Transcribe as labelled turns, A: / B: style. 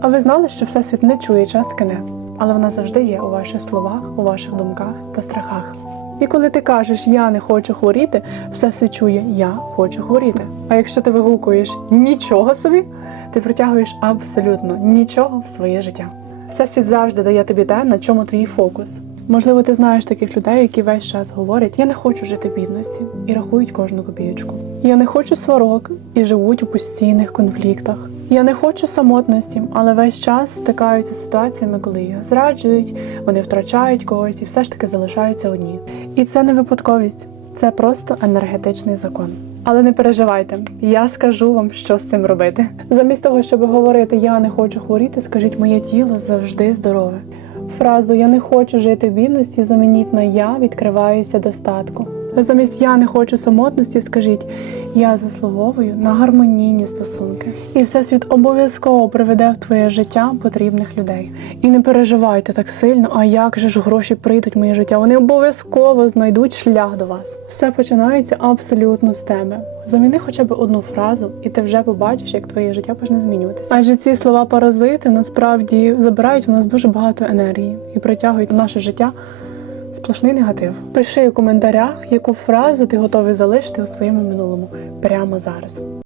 A: А ви знали, що Всесвіт не чує частки не, але вона завжди є у ваших словах, у ваших думках та страхах. І коли ти кажеш Я не хочу хворіти, Всесвіт чує Я хочу хворіти. А якщо ти вигукуєш нічого собі, ти притягуєш абсолютно нічого в своє життя. Всесвіт завжди дає тобі те, на чому твій фокус. Можливо, ти знаєш таких людей, які весь час говорять: Я не хочу жити в бідності і рахують кожну копієчку. Я не хочу сварок і живуть у постійних конфліктах. Я не хочу самотності, але весь час стикаються з ситуаціями, коли їх зраджують, вони втрачають когось і все ж таки залишаються одні. І це не випадковість, це просто енергетичний закон. Але не переживайте, я скажу вам, що з цим робити. Замість того, щоб говорити Я не хочу хворіти, скажіть моє тіло завжди здорове. Фразу Я не хочу жити в бідності замініть на Я відкриваюся достатку. Замість я не хочу самотності, скажіть я заслуговую на гармонійні стосунки. І всесвіт обов'язково приведе в твоє життя потрібних людей. І не переживайте так сильно, а як же ж гроші прийдуть в моє життя? Вони обов'язково знайдуть шлях до вас. Все починається абсолютно з тебе. Заміни хоча б одну фразу, і ти вже побачиш, як твоє життя почне змінюватися. Адже ці слова паразити насправді забирають у нас дуже багато енергії і притягують в наше життя сплошний негатив. Пиши у коментарях, яку фразу ти готовий залишити у своєму минулому прямо зараз.